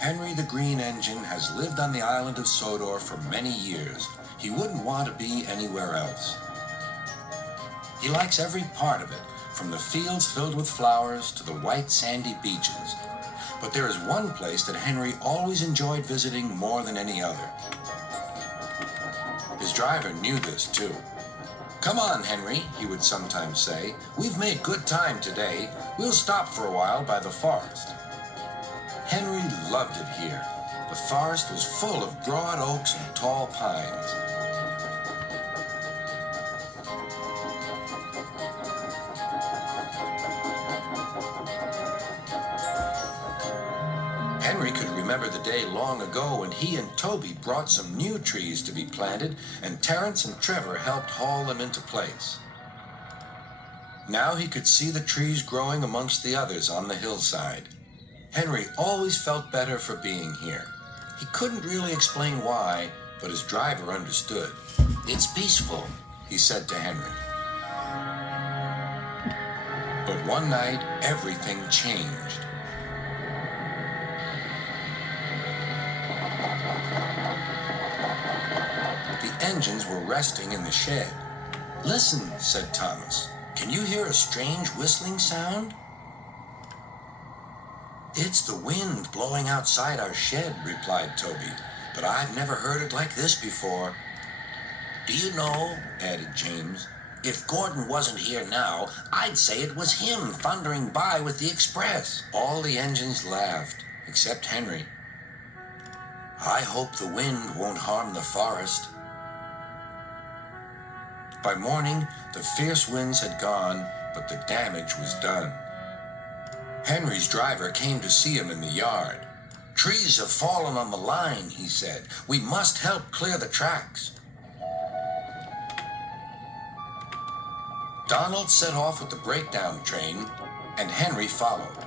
Henry the Green Engine has lived on the island of Sodor for many years. He wouldn't want to be anywhere else. He likes every part of it, from the fields filled with flowers to the white sandy beaches. But there is one place that Henry always enjoyed visiting more than any other. His driver knew this too. "Come on, Henry," he would sometimes say. "We've made good time today. We'll stop for a while by the forest." Henry loved it here. The forest was full of broad oaks and tall pines. Henry could remember the day long ago when he and Toby brought some new trees to be planted, and Terence and Trevor helped haul them into place. Now he could see the trees growing amongst the others on the hillside. Henry always felt better for being here. He couldn't really explain why, but his driver understood. "It's peaceful," he said to Henry. But one night, everything changed. The engines were resting in the shed. "Listen," said Thomas. "Can you hear a strange whistling sound?" "It's the wind blowing outside our shed," replied Toby, "but I've never heard it like this before." "Do you know," added James, "if Gordon wasn't here now, I'd say it was him thundering by with the express." All the engines laughed, except Henry. "I hope the wind won't harm the forest." By morning, the fierce winds had gone, but the damage was done. Henry's driver came to see him in the yard. "Trees have fallen on the line," he said. "We must help clear the tracks." Donald set off with the breakdown train, and Henry followed.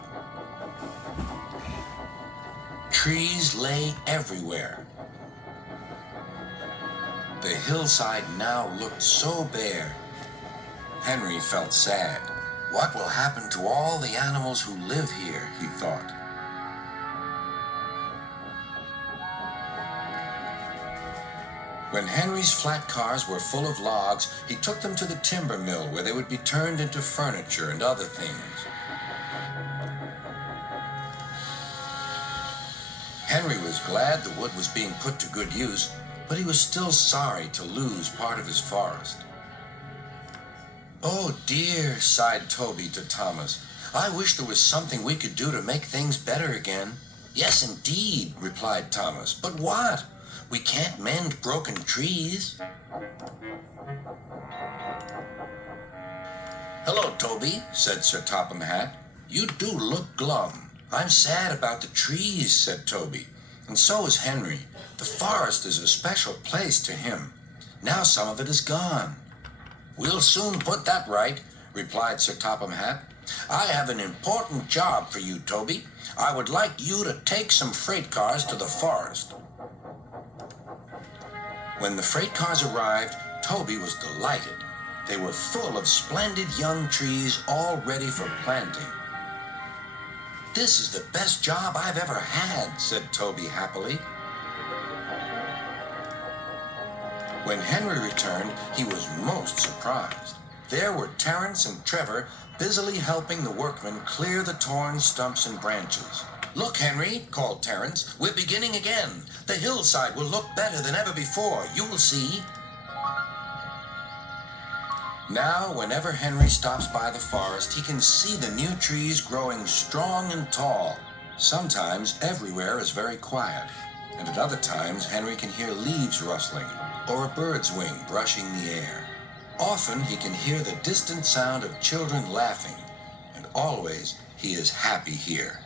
Trees lay everywhere. The hillside now looked so bare. Henry felt sad. "What will happen to all the animals who live here?" he thought. When Henry's flat cars were full of logs, he took them to the timber mill where they would be turned into furniture and other things. Henry was glad the wood was being put to good use, but he was still sorry to lose part of his forest. "Oh dear," sighed Toby to Thomas. "I wish there was something we could do to make things better again." "Yes, indeed," replied Thomas. "But what? We can't mend broken trees." "Hello, Toby," said Sir Topham Hatt. "You do look glum." "I'm sad about the trees," said Toby. "And so is Henry. The forest is a special place to him. Now some of it is gone." "We'll soon put that right," replied Sir Topham Hatt. "I have an important job for you, Toby. I would like you to take some freight cars to the forest." When the freight cars arrived, Toby was delighted. They were full of splendid young trees all ready for planting. "This is the best job I've ever had," said Toby happily. When Henry returned, he was most surprised. There were Terence and Trevor busily helping the workmen clear the torn stumps and branches. "Look, Henry," called Terence, "we're beginning again. The hillside will look better than ever before. You'll see." Now, whenever Henry stops by the forest, he can see the new trees growing strong and tall. Sometimes everywhere is very quiet, and at other times Henry can hear leaves rustling or a bird's wing brushing the air. Often he can hear the distant sound of children laughing, and always he is happy here.